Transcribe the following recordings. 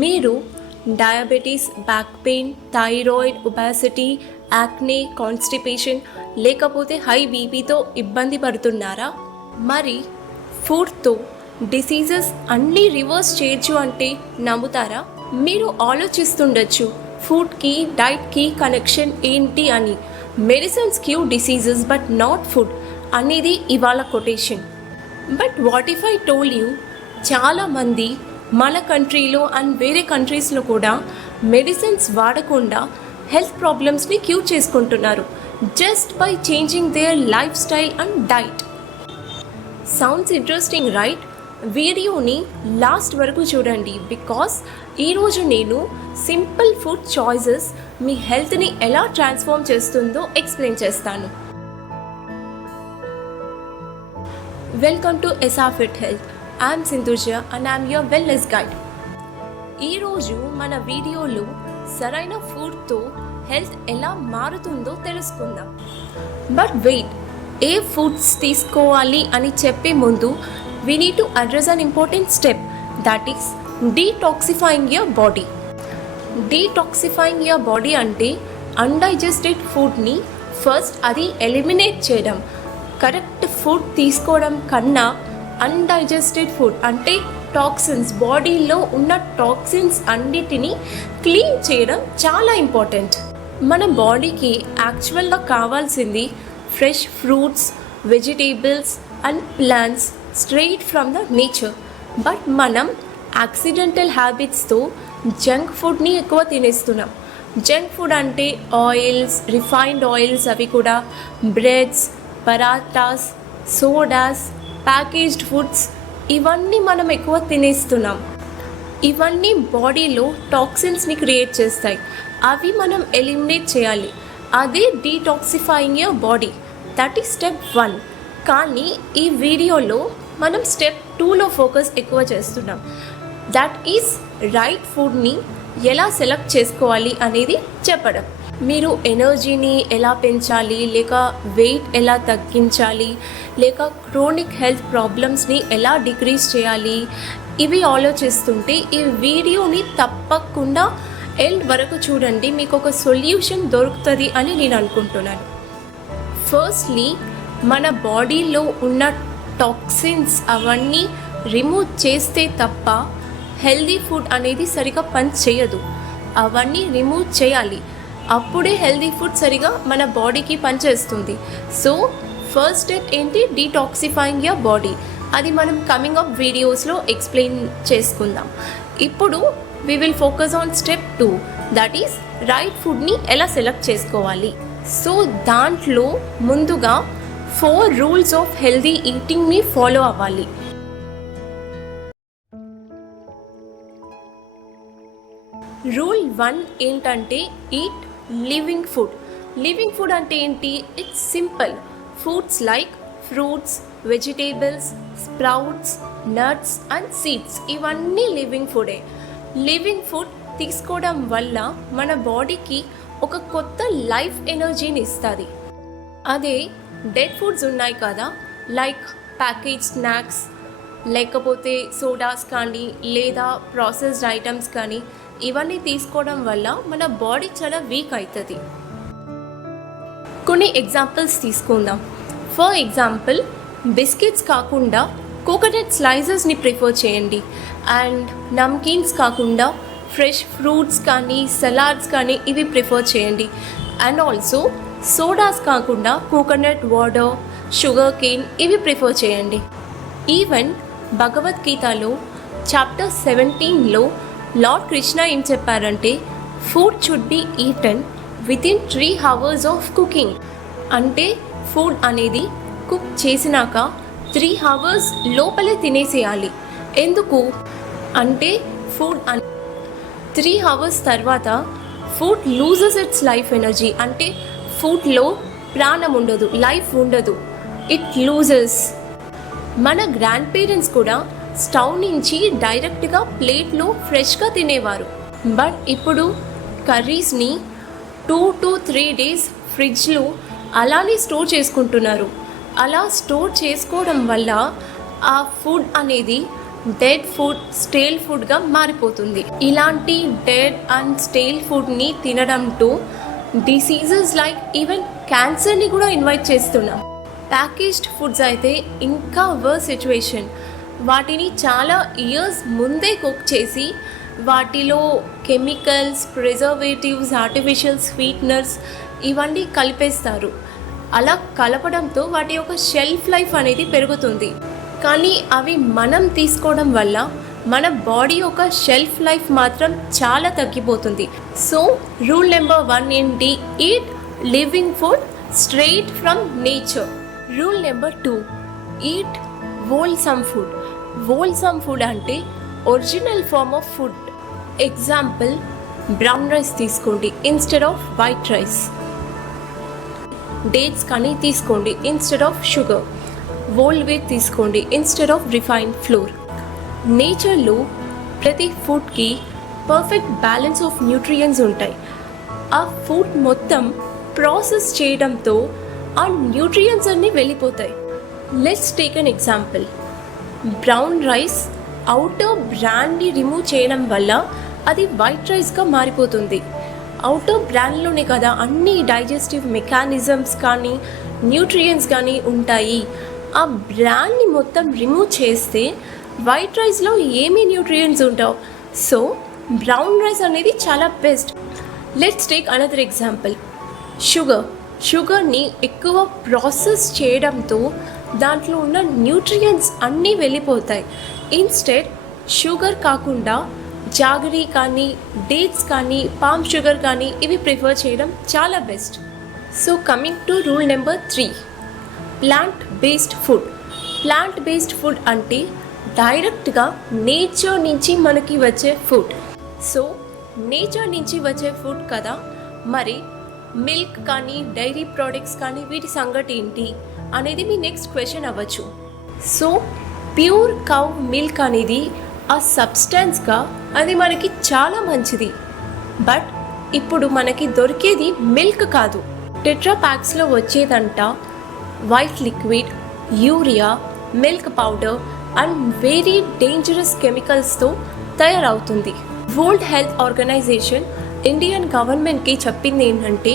మీరు diabetes, back pain, thyroid, obesity, acne, constipation లేకపోతే high బీపీతో ఇబ్బంది పడుతున్నారా? మరి ఫుడ్తో డిసీజెస్ అన్నీ రివర్స్ చేయొచ్చు అంటే నమ్ముతారా? మీరు ఆలోచిస్తుండొచ్చు ఫుడ్కి డైట్కి కనెక్షన్ ఏంటి అని. Medicines cure diseases but not food అనేది ఇవాళ quotation. But what if I told you, చాలామంది మన కంట్రీలో అండ్ వేరే కంట్రీస్లో కూడా మెడిసిన్స్ వాడకుండా హెల్త్ ప్రాబ్లమ్స్ని క్యూర్ చేసుకుంటున్నారు just by changing their life style and diet. Sounds interesting right? వీడియోని లాస్ట్ వరకు చూడండి, బికాస్ ఈరోజు నేను సింపుల్ ఫుడ్ చాయిసెస్ మీ హెల్త్ని ఎలా ట్రాన్స్ఫార్మ్ చేస్తుందో ఎక్స్ప్లెయిన్ చేస్తాను. Welcome to SR fit health. I'm Sindhuja and I'm your wellness guide. ఈరోజు మన వీడియోలో సరైన ఫుడ్తో హెల్త్ ఎలా మారుతుందో తెలుసుకుందాం. బట్ వెయిట్, ఏ ఫుడ్స్ తీసుకోవాలి అని చెప్పే ముందు we need to address an important step, that is detoxifying your body. Detoxifying your body అంటే అన్డైజెస్టెడ్ ఫుడ్ని ఫస్ట్ అది ఎలిమినేట్ చేయడం. కరెక్ట్ ఫుడ్ తీసుకోవడం కన్నా అన్డైజెస్టెడ్ ఫుడ్ అంటే టాక్సిన్స్, బాడీలో ఉన్న టాక్సిన్స్ అన్నిటినీ క్లీన్ చేయడం చాలా ఇంపార్టెంట్. మన బాడీకి యాక్చువల్గా కావాల్సింది fresh fruits, vegetables and plants straight from the nature. But మనం యాక్సిడెంటల్ హ్యాబిట్స్తో జంక్ ఫుడ్ని ఎక్కువ తినేస్తున్నాం. జంక్ ఫుడ్ అంటే ఆయిల్స్, రిఫైన్డ్ ఆయిల్స్, అవి కూడా breads, parathas, sodas, packaged foods, ఇవన్నీ మనం ఎక్కువ తినేస్తున్నాం. ఇవన్నీ బాడీలో టాక్సిన్స్ని క్రియేట్ చేస్తాయి. అవి మనం ఎలిమినేట్ చేయాలి. అదే detoxifying your body. That is step 1. కానీ ఈ వీడియోలో మనం స్టెప్ 2లో ఫోకస్ ఎక్కువ చేస్తున్నాం. దట్ ఈస్ రైట్ ఫుడ్ని ఎలా సెలెక్ట్ చేసుకోవాలి అనేది చెప్పడం. మీరు ఎనర్జీని ఎలా పెంచాలి, లేక వెయిట్ ఎలా తగ్గించాలి, లేక క్రోనిక్ హెల్త్ ప్రాబ్లమ్స్ని ఎలా డిక్రీజ్ చేయాలి, ఇవి ఆలోచిస్తుంటే ఈ వీడియోని తప్పకుండా ఎండ్ వరకు చూడండి. మీకు ఒక సొల్యూషన్ దొరుకుతుంది అని నేను అనుకుంటున్నాను. ఫస్ట్లీ, మన బాడీలో ఉన్న టాక్సిన్స్ అవన్నీ రిమూవ్ చేస్తే తప్ప హెల్దీ ఫుడ్ అనేది సరిగా పని చేయదు. అవన్నీ రిమూవ్ చేయాలి, అప్పుడే హెల్దీ ఫుడ్ సరిగా మన బాడీకి పనిచేస్తుంది. సో ఫస్ట్ స్టెప్ ఏంటి? Detoxifying your body. అది మనం కమింగ్ అప్ వీడియోస్లో ఎక్స్ప్లెయిన్ చేసుకుందాం. ఇప్పుడు we will focus on step 2, that is right ఫుడ్ని ఎలా సెలెక్ట్ చేసుకోవాలి. సో దాంట్లో ముందుగా 4 రూల్స్ ఆఫ్ హెల్దీ ఈటింగ్ని ఫాలో అవ్వాలి. రూల్ 1 ఏంటంటే eat living food. Living food అంటే ఏంటి? It's simple. Foods like fruits, vegetables, sprouts, nuts and seeds, ఇవన్నీ లివింగ్ ఫుడే. లివింగ్ ఫుడ్ తీసుకోవడం వల్ల మన బాడీకి ఒక కొత్త లైఫ్ ఎనర్జీని ఇస్తుంది. అదే డెడ్ ఫుడ్స్ ఉన్నాయి కదా, లైక్ ప్యాకేజ్ స్నాక్స్, లేకపోతే సోడాస్ కానీ లేదా ప్రాసెస్డ్ ఐటమ్స్ కానీ, ఇవన్నీ తీసుకోవడం వల్ల మన బాడీ చాలా వీక్ అవుతుంది. కొన్ని ఎగ్జాంపుల్స్ తీసుకుందాం. ఫర్ ఎగ్జాంపుల్, బిస్కెట్స్ కాకుండా కోకోనట్ స్లైసెస్ని ప్రిఫర్ చేయండి. అండ్ నమ్కీన్స్ కాకుండా ఫ్రెష్ ఫ్రూట్స్ కానీ సలాడ్స్ కానీ ఇవి ప్రిఫర్ చేయండి. అండ్ ఆల్సో సోడాస్ కాకుండా కోకోనట్ వాటర్, షుగర్ కేన్ ఇవి ప్రిఫర్ చేయండి. ఈవెన్ భగవద్గీతలో చాప్టర్ 17లో లార్డ్ కృష్ణ ఏం చెప్పారంటే, food should be eaten within 3 hours of cooking. అంటే ఫుడ్ అనేది కుక్ చేసినాక 3 hours లోపలే తినేసేయాలి. ఎందుకు అంటే ఫుడ్ 3 hours తర్వాత food loses its life energy. అంటే ఫుడ్లో ప్రాణం ఉండదు, లైఫ్ ఉండదు, ఇట్ లూజెస్. మన గ్రాండ్ పేరెంట్స్ కూడా స్టవ్ నుంచి డైరెక్ట్గా ప్లేట్లో ఫ్రెష్గా తినేవారు. బట్ ఇప్పుడు కర్రీస్ని 2 to 3 days ఫ్రిడ్జ్లో అలానే స్టోర్ చేసుకుంటున్నారు. అలా స్టోర్ చేసుకోవడం వల్ల ఆ ఫుడ్ అనేది డెడ్ ఫుడ్ స్టేల్ ఫుడ్గా మారిపోతుంది. ఇలాంటి డెడ్ అండ్ స్టేల్ ఫుడ్ని తినడంతో డిసీజెస్ లైక్ ఈవెన్ క్యాన్సర్ని కూడా ఇన్వైట్ చేస్తున్నాం. ప్యాకేజ్డ్ ఫుడ్స్ అయితే ఇంకా వర్స్ సిచ్యువేషన్. వాటిని చాలా ఇయర్స్ ముందే కుక్ చేసి వాటిలో కెమికల్స్, ప్రిజర్వేటివ్స్, ఆర్టిఫిషియల్ స్వీట్నర్స్ ఇవన్నీ కలిపేస్తారు. అలా కలపడంతో వాటి యొక్క షెల్ఫ్ లైఫ్ అనేది పెరుగుతుంది. కానీ అవి మనం తీసుకోవడం వల్ల మన బాడీ యొక్క షెల్ఫ్ లైఫ్ మాత్రం చాలా తగ్గిపోతుంది. సో రూల్ నెంబర్ 1 ఏంటి? Eat living food straight from nature. Rule number 2, eat wholesome food. Wholesome food అంటే original form of food. Example, brown rice తీసుకోండి instead of white rice. Dates కానీ తీసుకోండి instead of sugar. Whole wheat తీసుకోండి instead of refined flour. నేచర్లో ప్రతి ఫుడ్కి perfect balance of nutrients ఉంటాయి. ఆ ఫుడ్ మొత్తం ప్రాసెస్ చేయడంతో ఆ న్యూట్రియంట్స్ అన్నీ వెళ్ళిపోతాయి. Let's take an example. Brown rice outer బ్రాండ్ని రిమూవ్ చేయడం వల్ల అది వైట్ రైస్గా మారిపోతుంది. అవుటర్ బ్రాండ్లోనే కదా అన్ని డైజెస్టివ్ మెకానిజమ్స్ కానీ న్యూట్రియంట్స్ కానీ ఉంటాయి. ఆ బ్రాండ్ని మొత్తం రిమూవ్ చేస్తే వైట్ రైస్లో ఏమీ న్యూట్రియంట్స్ ఉంటావు. సో బ్రౌన్ రైస్ అనేది చాలా best. Let's take another example. షుగర్ని ఎక్కువ ప్రాసెస్ చేయడంతో దాంట్లో ఉన్న న్యూట్రియంట్స్ అన్నీ వెళ్ళిపోతాయి. ఇన్స్టెడ్ షుగర్ కాకుండా జాగరీ కానీ, డేట్స్ కానీ, పామ్ షుగర్ కానీ ఇవి ప్రిఫర్ చేయడం చాలా best. So coming to rule number 3, plant based food. Plant based food అంటే డైరెక్ట్గా నేచర్ నుంచి మనకి వచ్చే ఫుడ్. సో నేచర్ నుంచి వచ్చే ఫుడ్ కదా, మరి మిల్క్ కానీ, డైరీ ప్రోడక్ట్స్ కానీ వీటి సంగతి ఏంటి అనేది మీ నెక్స్ట్ క్వశ్చన్ అవ్వచ్చు. సో ప్యూర్ కౌ మిల్క్ అనేది ఆ సబ్స్టెన్స్గా అది మనకి చాలా మంచిది. బట్ ఇప్పుడు మనకి దొరికేది మిల్క్ కాదు, టెట్రా ప్యాక్స్లో వచ్చేదంట white liquid, urea, milk powder and very dangerous కెమికల్స్తో తయారవుతుంది. వరల్డ్ హెల్త్ ఆర్గనైజేషన్ ఇండియన్ గవర్నమెంట్కి చెప్పింది ఏంటంటే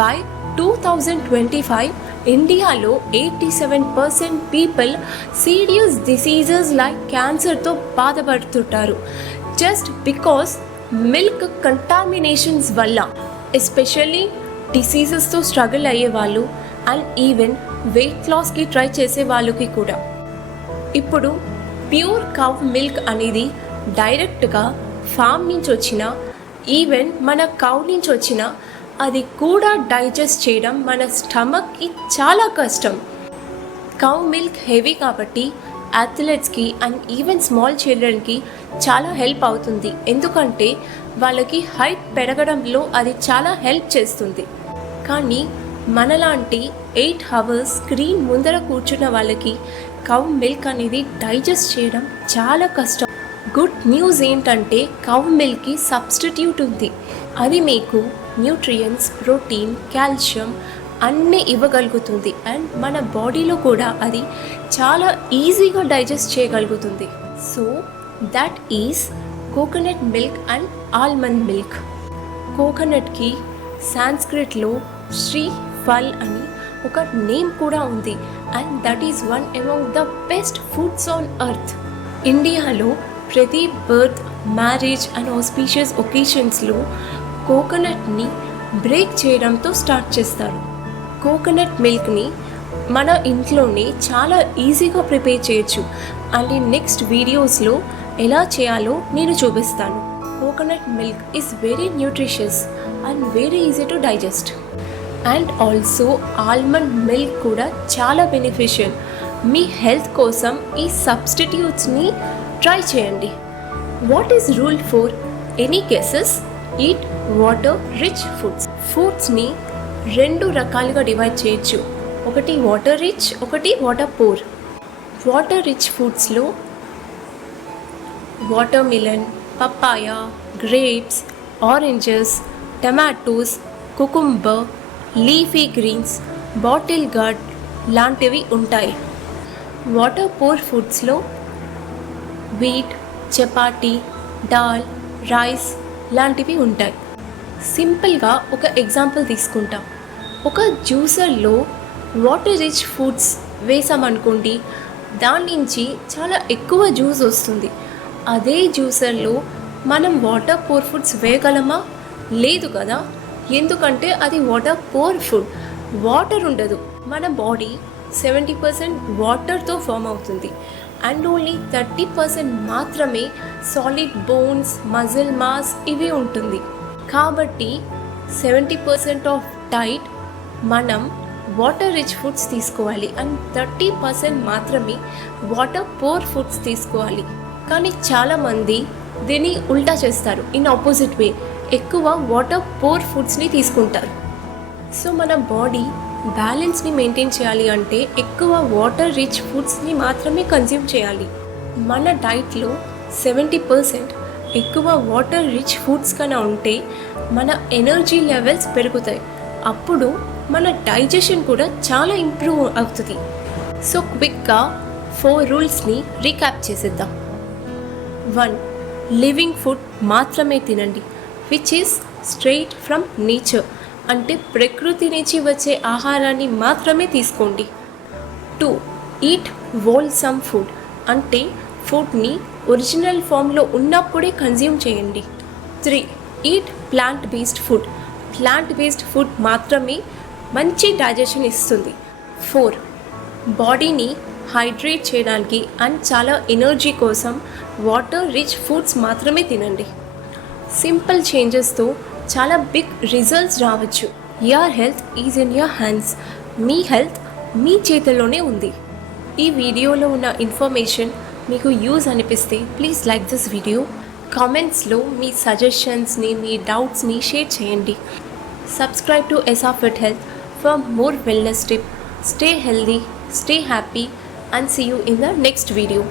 బై 2025 ఇండియాలో 87% పీపుల్ సీరియస్ డిసీజెస్ లైక్ క్యాన్సర్తో బాధపడుతుంటారు జస్ట్ బికాస్ మిల్క్ కంటామినేషన్స్ వల్ల. ఎస్పెషల్లీ డిసీజెస్తో స్ట్రగుల్ అయ్యే వాళ్ళు అండ్ ఈవెన్ వెయిట్ లాస్కి ట్రై చేసే వాళ్ళకి కూడా. ఇప్పుడు ప్యూర్ కౌ మిల్క్ అనేది డైరెక్ట్గా ఫామ్ నుంచి వచ్చిన, ఈవెన్ మన కౌ నుంచి వచ్చిన అది కూడా డైజెస్ట్ చేయడం మన స్టమక్కి చాలా కష్టం. కౌ మిల్క్ హెవీ కాబట్టి అథ్లెట్స్కి అండ్ ఈవెన్ స్మాల్ చిల్డ్రన్కి చాలా హెల్ప్ అవుతుంది. ఎందుకంటే వాళ్ళకి హైట్ పెరగడంలో అది చాలా హెల్ప్ చేస్తుంది. కానీ మనలాంటి 8 hours స్క్రీన్ ముందర కూర్చున్న వాళ్ళకి కౌ మిల్క్ అనేది డైజెస్ట్ చేయడం చాలా కష్టం. గుడ్ న్యూస్ ఏంటంటే కౌ మిల్క్కి సబ్స్టిట్యూట్ ఉంది. అది మీకు న్యూట్రియంట్స్, ప్రోటీన్, కాల్షియం అన్నీ ఇవ్వగలుగుతుంది అండ్ మన బాడీలో కూడా అది చాలా ఈజీగా డైజెస్ట్ చేయగలుగుతుంది. So that is coconut milk and almond milk. కోకోనట్కి సాంస్క్రిట్లో శ్రీ ఫల్ అని ఒక నేమ్ కూడా ఉంది and that is one among the best foods on earth. ఇండియాలో ప్రతి బర్త్, మ్యారేజ్ అండ్ ఆస్పీషియస్ ఒకేషన్స్లో కోకోనట్ని బ్రేక్ చేయడంతో స్టార్ట్ చేస్తారు. కోకోనట్ మిల్క్ని మన ఇంట్లోనే చాలా ఈజీగా ప్రిపేర్ చేయొచ్చు అండ్ ఈ నెక్స్ట్ వీడియోస్లో ఎలా చేయాలో నేను చూపిస్తాను. Coconut milk is very nutritious and very easy to digest. And also almond milk కూడా చాలా బెనిఫిషియల్. మీ హెల్త్ కోసం ఈ సబ్స్టిట్యూట్స్ని ట్రై చేయండి. What is rule 4? Any guesses? Eat water rich foods. ఫుడ్స్ని 2 రకాలుగా డివైడ్ చేయొచ్చు. ఒకటి వాటర్ రిచ్, ఒకటి వాటర్ పూర్. వాటర్ రిచ్ ఫుడ్స్లో watermelon, papaya, grapes, oranges, tomatoes, cucumber, leafy greens, bottle gourd లాంటివి ఉంటాయి. వాటర్ పూర్ ఫుడ్స్లో వీట్, చపాతీ, దాల్, రైస్ లాంటివి ఉంటాయి. సింపుల్గా ఒక ఎగ్జాంపుల్ తీసుకుంటాం. ఒక జ్యూసర్లో వాటర్ రిచ్ ఫుడ్స్ వేసామనుకోండి, దాని నుంచి చాలా ఎక్కువ జ్యూస్ వస్తుంది. అదే జ్యూసర్లో మనం వాటర్ పోర్ ఫుడ్స్ వేయగలమా? లేదు కదా. ఎందుకంటే అది వాటర్ పోర్ ఫుడ్, వాటర్ ఉండదు. మన బాడీ 70% వాటర్తో ఫామ్ అవుతుంది అండ్ ఓన్లీ 30% మాత్రమే సాలిడ్ బోన్స్, మజిల్ మాస్ ఇవి ఉంటుంది. కాబట్టి 70% ఆఫ్ డైట్ మనం వాటర్ రిచ్ ఫుడ్స్ తీసుకోవాలి అండ్ 30% మాత్రమే వాటర్ పోర్ ఫుడ్స్ తీసుకోవాలి. కానీ చాలామంది దీన్ని ఉల్టా చేస్తారు, ఇన్ ఆపోజిట్ వే, ఎక్కువ వాటర్ పోర్ ఫుడ్స్ని తీసుకుంటారు. సో మన బాడీ బ్యాలెన్స్ని మెయింటైన్ చేయాలి అంటే ఎక్కువ వాటర్ రిచ్ ఫుడ్స్ని మాత్రమే కన్జ్యూమ్ చేయాలి. మన డైట్లో 70% ఎక్కువ వాటర్ రిచ్ ఫుడ్స్ కన్నా ఉంటే మన ఎనర్జీ లెవెల్స్ పెరుగుతాయి. అప్పుడు మన డైజెషన్ కూడా చాలా ఇంప్రూవ్ అవుతుంది. సో క్విక్గా 4 రూల్స్ని రీక్యాప్ చేసేద్దాం. 1. లివింగ్ ఫుడ్ మాత్రమే తినండి, which is straight from nature, అంటే ప్రకృతి నుంచి వచ్చే ఆహారాన్ని మాత్రమే తీసుకోండి. 2. ఈట్ హోల్సమ్ ఫుడ్, అంటే ఫుడ్ని ఒరిజినల్ ఫామ్లో ఉన్నప్పుడే కన్జ్యూమ్ చేయండి. 3. Eat plant based food, plant based food మాత్రమే మంచి డైజెషన్ ఇస్తుంది. 4. బాడీని హైడ్రేట్ చేయడానికి అండ్ చాలా ఎనర్జీ కోసం వాటర్ రిచ్ ఫుడ్స్ మాత్రమే తినండి. సింపుల్ చేంజెస్తో చాలా బిగ్ రిజల్ట్స్ రావచ్చు. Your health is in your hands. మీ హెల్త్ మీ చేతుల్లోనే ఉంది. ఈ వీడియోలో ఉన్న ఇన్ఫర్మేషన్ మీకు యూజ్ అనిపిస్తే ప్లీజ్ లైక్ దిస్ వీడియో. కామెంట్స్లో మీ సజెషన్స్ని, మీ డౌట్స్ని షేర్ చేయండి. Subscribe to SA Fit Health for more wellness tips. Stay healthy, stay happy, and see you in the next video.